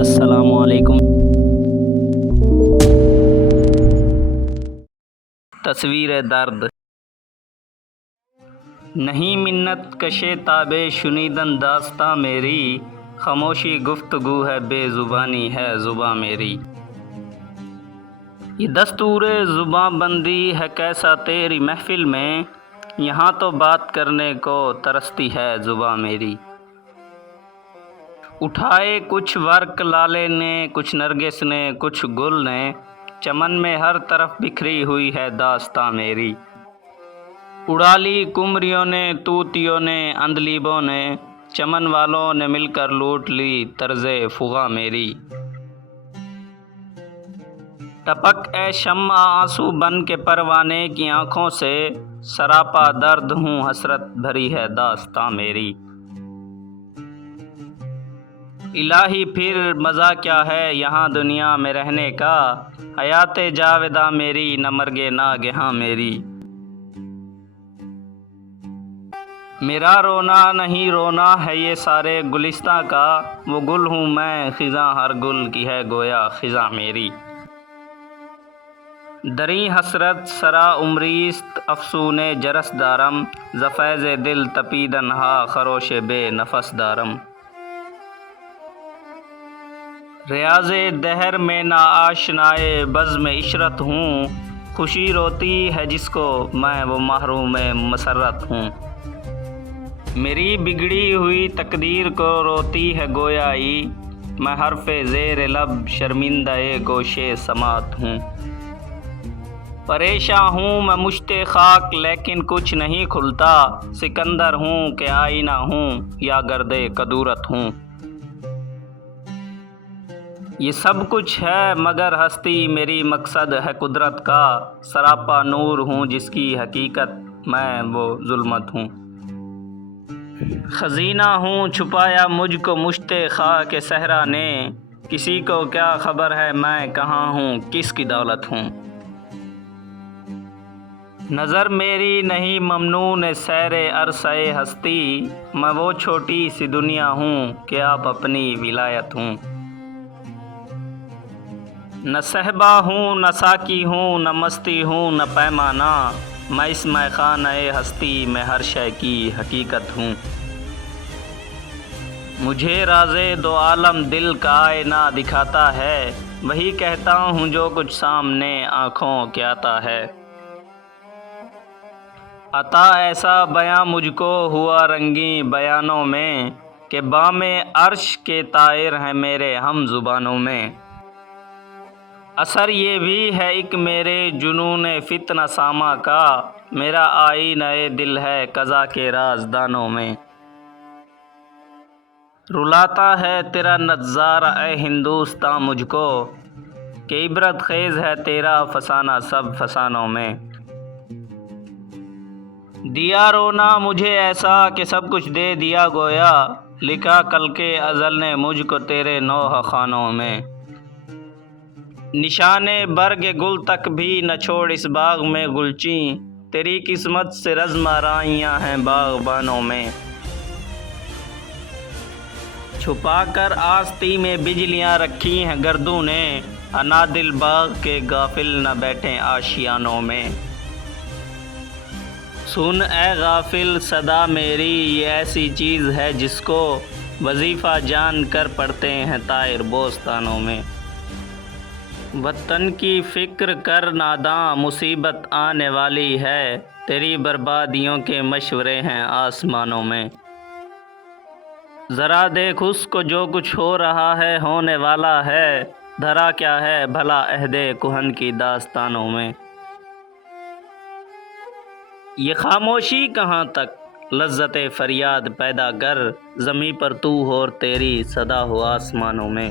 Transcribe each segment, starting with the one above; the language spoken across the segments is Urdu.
السلام علیکم۔ تصویر درد نہیں منت کشے تاب شنیدن داستاں میری، خاموشی گفتگو ہے بے زبانی ہے زباں میری۔ یہ دستور زباں بندی ہے کیسا تیری محفل میں، یہاں تو بات کرنے کو ترستی ہے زباں میری۔ اٹھائے کچھ ورق لالے نے، کچھ نرگس نے، کچھ گل نے، چمن میں ہر طرف بکھری ہوئی ہے داستاں میری۔ اڑا لی کمریوں نے، طوطیوں نے، عندلیبوں نے، چمن والوں نے مل کر لوٹ لی طرز فغاں میری۔ ٹپک اے شمع آنسو بن کے پروانے کی آنکھوں سے، سراپا درد ہوں حسرت بھری ہے داستاں میری۔ الہی پھر مزہ کیا ہے یہاں دنیا میں رہنے کا، حیات جاوداں میری نہ مرگ ناگہاں میری۔ میرا رونا نہیں رونا ہے یہ سارے گلستاں کا، وہ گل ہوں میں خزاں ہر گل کی ہے گویا خزاں میری۔ دریں حسرت سرا عمریست افسون جرس دارم، ز فیض دل تپیدن ہا خروش بے نفس دارم۔ ریاض دہر میں نا آشنائے بزم عشرت ہوں، خوشی روتی ہے جس کو میں وہ محروم مسرت ہوں۔ میری بگڑی ہوئی تقدیر کو روتی ہے گویائی، میں حرف زیر لب شرمندہ گوشے سماعت ہوں۔ پریشاں ہوں میں مشت خاک لیکن کچھ نہیں کھلتا، سکندر ہوں کہ آئینہ ہوں یا گرد کدورت ہوں۔ یہ سب کچھ ہے مگر ہستی میری مقصد ہے قدرت کا، سراپا نور ہوں جس کی حقیقت میں وہ ظلمت ہوں۔ خزینہ ہوں چھپایا مجھ کو مشت خاک صحرا نے، کسی کو کیا خبر ہے میں کہاں ہوں کس کی دولت ہوں۔ نظر میری نہیں ممنون سیر عرصۂ ہستی، میں وہ چھوٹی سی دنیا ہوں کہ آپ اپنی ولایت ہوں۔ نہ صہبا ہوں نہ ساقی ہوں نہ مستی ہوں نہ پیمانہ، میں اس مے خانہ ہستی میں ہر شے کی حقیقت ہوں۔ مجھے راز دو عالم دل کا آئینہ دکھاتا ہے، وہی کہتا ہوں جو کچھ سامنے آنکھوں کے آتا ہے۔ عطا ایسا بیاں مجھ کو ہوا رنگیں بیانوں میں، کہ بام عرش کے طائر ہیں میرے ہم زبانوں میں۔ اثر یہ بھی ہے ایک میرے جنون فتنہ ساماں کا، میرا آئینہ دل ہے قضا کے رازدانوں میں۔ رلاتا ہے تیرا نظارہ اے ہندوستاں مجھ کو، کہ عبرت خیز ہے تیرا فسانہ سب فسانوں میں۔ دیا رونا مجھے ایسا کہ سب کچھ دے دیا گویا، لکھا کل کے ازل نے مجھ کو تیرے نوحہ خوانوں میں۔ نشان برگ گل تک بھی نہ چھوڑ اس باغ میں گلچین، تیری قسمت سے رزم آرائیاں ہیں باغبانوں میں۔ چھپا کر آستی میں بجلیاں رکھی ہیں گردوں نے، انادل باغ کے غافل نہ بیٹھیں آشیانوں میں۔ سن اے غافل صدا میری یہ ایسی چیز ہے جس کو، وظیفہ جان کر پڑھتے ہیں طائر بوستانوں میں۔ وطن کی فکر کر ناداں مصیبت آنے والی ہے، تیری بربادیوں کے مشورے ہیں آسمانوں میں۔ ذرا دیکھ اس کو جو کچھ ہو رہا ہے ہونے والا ہے، دھرا کیا ہے بھلا عہد کہن کی داستانوں میں۔ یہ خاموشی کہاں تک لذت فریاد پیدا کر، زمیں پر تو ہو اور تیری صدا ہو آسمانوں میں۔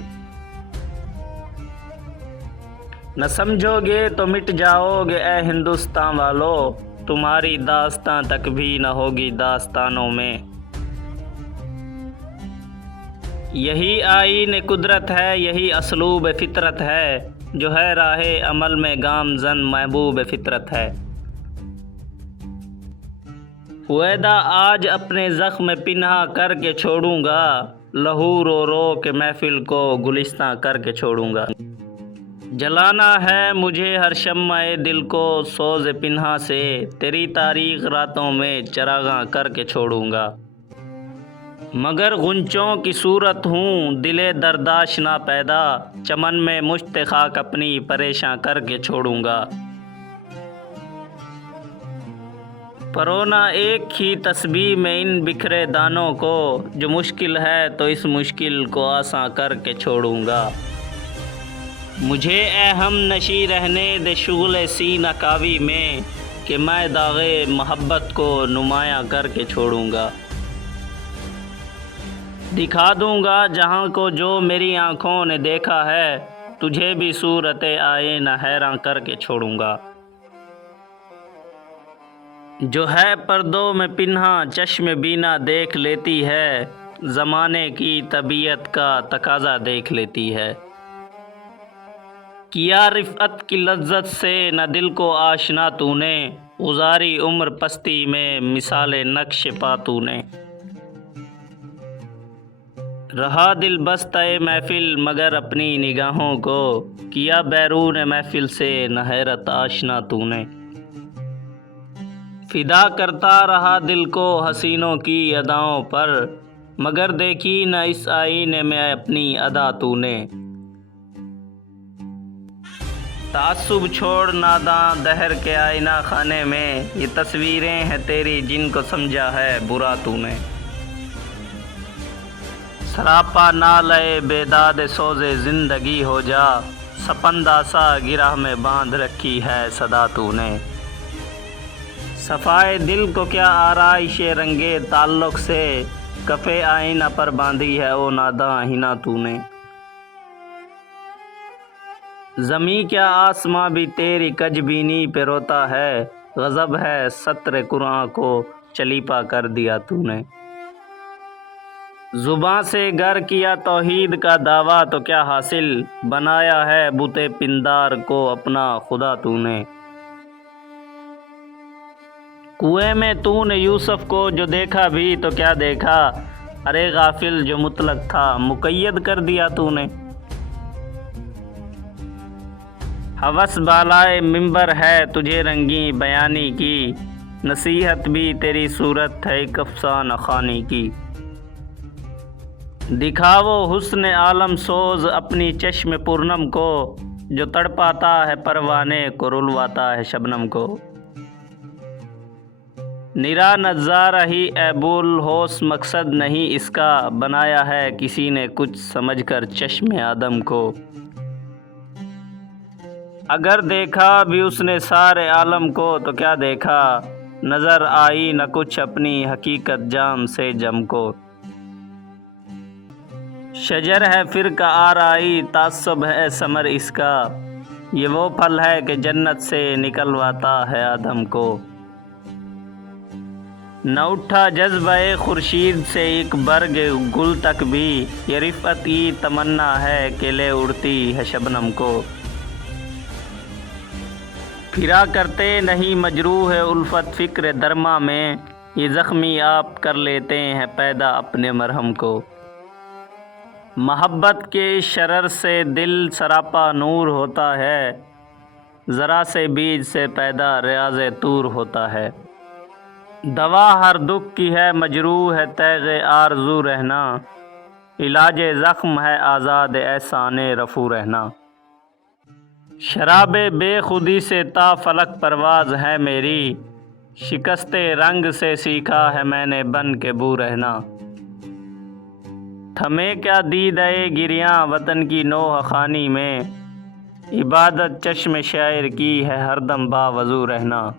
نہ سمجھو گے تو مٹ جاؤ گے اے ہندوستان والو، تمہاری داستاں تک بھی نہ ہوگی داستانوں میں۔ یہی آئین قدرت ہے یہی اسلوب فطرت ہے، جو ہے راہ عمل میں گامزن محبوب فطرت ہے۔ ہویدا آج اپنے زخم پنہا کر کے چھوڑوں گا، لہو رو رو کے محفل کو گلستاں کر کے چھوڑوں گا۔ جلانا ہے مجھے ہر شمع دل کو سوز پنہا سے، تیری تاریخ راتوں میں چراغاں کر کے چھوڑوں گا۔ مگر غنچوں کی صورت ہوں دل درداش نہ پیدا، چمن میں مشت خاک اپنی پریشاں کر کے چھوڑوں گا۔ پرونا ایک ہی تسبیح میں ان بکھرے دانوں کو، جو مشکل ہے تو اس مشکل کو آساں کر کے چھوڑوں گا۔ مجھے اے ہم نشیں رہنے دے شغل سینہ کاوی میں، کہ میں داغے محبت کو نمایاں کر کے چھوڑوں گا۔ دکھا دوں گا جہاں کو جو میری آنکھوں نے دیکھا ہے، تجھے بھی صورت آئینہ حیراں کر کے چھوڑوں گا۔ جو ہے پردوں میں پنہاں چشم بینا دیکھ لیتی ہے، زمانے کی طبیعت کا تقاضا دیکھ لیتی ہے۔ کیا رفعت کی لذت سے نہ دل کو آشنا تو نے، گزاری عمر پستی میں مثال نقش پا تو نے۔ رہا دل بستہ محفل مگر اپنی نگاہوں کو، کیا بیرون محفل سے نہ حیرت آشنا تو نے۔ فدا کرتا رہا دل کو حسینوں کی اداؤں پر، مگر دیکھی نہ اس آئینے میں اپنی ادا تو نے۔ تعصب چھوڑ ناداں دہر کے آئینہ خانے میں، یہ تصویریں ہیں تیری جن کو سمجھا ہے برا تو نے۔ سراپا نالے بیداد سوز زندگی ہو جا، سپندہ سا گرہ میں باندھ رکھی ہے صدا تو نے۔ صفائے دل کو کیا آرائش رنگے تعلق سے، کفِ آئینہ پر باندھی ہے او ناداں ہنا تو نے۔ زمیں کیا آسماں بھی تیری کج بینی پہ روتا ہے، غضب ہے سطر قرآن کو چلیپا کر دیا تو نے۔ زباں سے گر کیا توحید کا دعویٰ تو کیا حاصل، بنایا ہے بت پندار کو اپنا خدا تو نے۔ کنویں میں تو نے یوسف کو جو دیکھا بھی تو کیا دیکھا، ارے غافل جو مطلق تھا مقید کر دیا تو نے۔ ہوس بالائے منبر ہے تجھے رنگیں بیانی کی، نصیحت بھی تیری صورت ہے ایک افسانہ خوانی کی۔ دکھاؤ حسن عالم سوز اپنی چشم پورنم کو، جو تڑپاتا ہے پروانے کو رلواتا ہے شبنم کو۔ نرا نظارہ ہی اے بوالہوس مقصد نہیں اس کا، بنایا ہے کسی نے کچھ سمجھ کر چشم آدم کو۔ اگر دیکھا بھی اس نے سارے عالم کو تو کیا دیکھا، نظر آئی نہ کچھ اپنی حقیقت جام سے جم کو۔ شجر ہے فرقہ آرائی تعصب ہے ثمر اس کا، یہ وہ پھل ہے کہ جنت سے نکلواتا ہے آدم کو۔ نہ اٹھا جذبہ خورشید سے ایک برگ گل تک بھی، یہ رفعت کی تمنا ہے کہ لے اڑتی ہے شبنم کو۔ پھرا کرتے نہیں مجروح الفت فکر درما میں، یہ زخمی آپ کر لیتے ہیں پیدا اپنے مرہم کو۔ محبت کے شرر سے دل سراپا نور ہوتا ہے، ذرا سے بیج سے پیدا ریاض طور ہوتا ہے۔ دوا ہر دکھ کی ہے مجروح ہے تیغ آرزو رہنا، علاج زخم ہے آزاد احسان رفو رہنا۔ شراب بے خودی سے تا فلک پرواز ہے میری، شکستے رنگ سے سیکھا ہے میں نے بن کے بو رہنا۔ تھمے کیا دیدہ گریاں وطن کی نوح خانی میں، عبادت چشم شاعر کی ہے ہر دم باوضو رہنا۔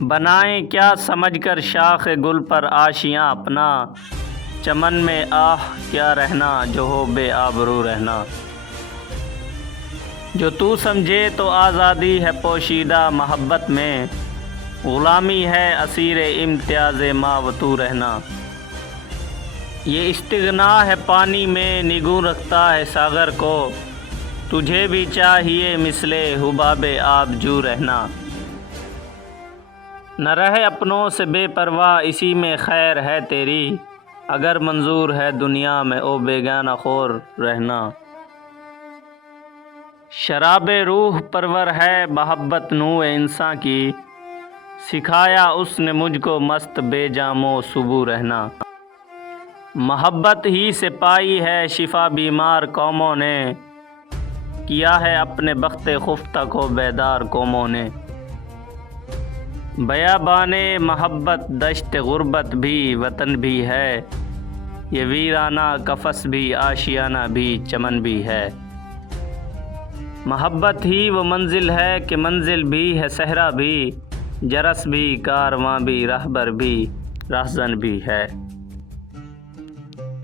بنائیں کیا سمجھ کر شاخ گل پر آشیاں اپنا، چمن میں آہ کیا رہنا جو ہو بے آبرو رہنا۔ جو تو سمجھے تو آزادی ہے پوشیدہ محبت میں، غلامی ہے اسیر امتیاز ما و تو رہنا۔ یہ استغنا ہے پانی میں نگوں رکھتا ہے ساغر کو، تجھے بھی چاہیے مثل حباب آب جو رہنا۔ نہ رہے اپنوں سے بے پرواہ اسی میں خیر ہے تیری، اگر منظور ہے دنیا میں او بیگانہ خور رہنا۔ شراب روح پرور ہے محبت نوع انسان کی، سکھایا اس نے مجھ کو مست بے جام و صبو رہنا۔ محبت ہی سے پائی ہے شفا بیمار قوموں نے، کیا ہے اپنے بخت خفتہ کو بیدار قوموں نے۔ بیابان محبت دشت غربت بھی وطن بھی ہے، یہ ویرانہ قفس بھی آشیانہ بھی چمن بھی ہے۔ محبت ہی وہ منزل ہے کہ منزل بھی ہے صحرا بھی، جرس بھی کارواں بھی رہبر بھی رہزن بھی ہے۔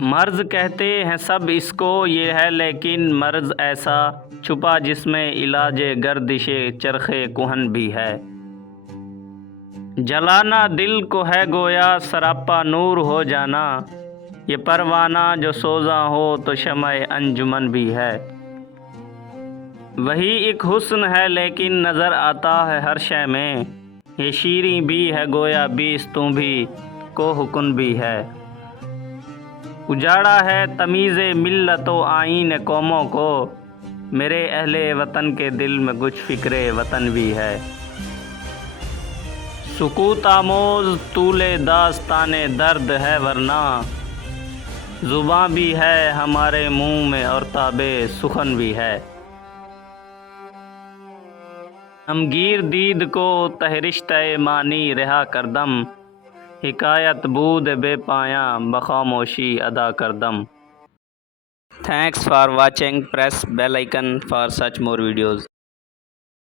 مرض کہتے ہیں سب اس کو یہ ہے لیکن مرض ایسا چھپا جس میں علاج گردش چرخ کہن بھی ہے۔ جلانا دل کو ہے گویا سراپا نور ہو جانا، یہ پروانہ جو سوزاں ہو تو شمع انجمن بھی ہے۔ وہی ایک حسن ہے لیکن نظر آتا ہے ہر شے میں، یہ شیریں بھی ہے گویا بیستوں بھی کوہکن بھی ہے۔ اجاڑا ہے تمیز ملت و آئین قوموں کو، میرے اہل وطن کے دل میں کچھ فکر وطن بھی ہے۔ سکوت آموز طول داستان درد ہے ورنہ، زباں بھی ہے ہمارے منہ میں اور تاب سخن بھی ہے۔ غمگیر دید کو تہرشتہ معنی رہا کردم، حکایت بود بے پایاں بخاموشی ادا کردم۔ Thanks for watching. Press bell icon for such more videos.